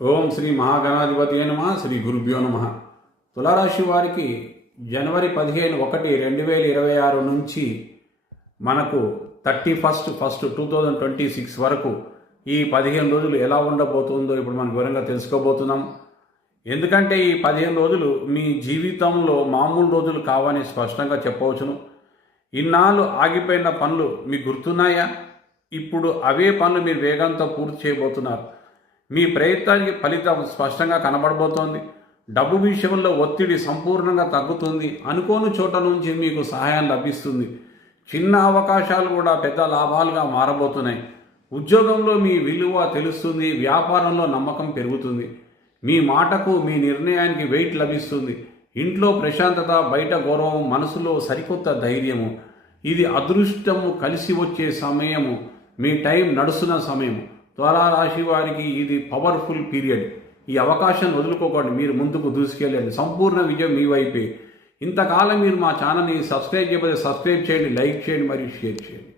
ఓం శ్రీ మహాగణాధిపతి నమ శ్రీ గురుభ్యో నమ. తులారాశి వారికి జనవరి 15/1/2026 నుంచి మనకు 31/1/2026 వరకు ఈ 15 రోజులు ఎలా ఉండబోతుందో ఇప్పుడు మనం వివరంగా తెలుసుకోబోతున్నాం. ఎందుకంటే ఈ 15 రోజులు మీ జీవితంలో మామూలు రోజులు కావని స్పష్టంగా చెప్పవచ్చును. ఇన్నాళ్ళు ఆగిపోయిన పనులు మీకు గుర్తున్నాయా? ఇప్పుడు అవే పనులు మీరు వేగంతో పూర్తి చేయబోతున్నారు. మీ ప్రయత్నానికి ఫలితం స్పష్టంగా కనబడబోతోంది. డబ్బు విషయంలో ఒత్తిడి సంపూర్ణంగా తగ్గుతుంది. అనుకోని చోట నుంచి మీకు సహాయం లభిస్తుంది. చిన్న అవకాశాలు కూడా పెద్ద లాభాలుగా మారబోతున్నాయి. ఉద్యోగంలో మీ విలువ తెలుస్తుంది. వ్యాపారంలో నమ్మకం పెరుగుతుంది. మీ మాటకు మీ నిర్ణయానికి వెయిట్ లభిస్తుంది. ఇంట్లో ప్రశాంతత, బయట గౌరవం, మనసులో సరికొత్త ధైర్యము. ఇది అదృష్టము కలిసి వచ్చే సమయము. మీ టైం నడుస్తున్న సమయము. తులారాశి వారికి ఇది పవర్ఫుల్ పీరియడ్. ఈ అవకాశం వదులుకోకండి. మీరు ముందుకు దూసుకెళ్ళండి. సంపూర్ణ విజయం మీ వైపే. ఇంతకాలం మీరు మా ఛానల్ని సబ్స్క్రైబ్ చేయకపోతే సబ్స్క్రైబ్ చేయండి, లైక్ చేయండి మరియు షేర్ చేయండి.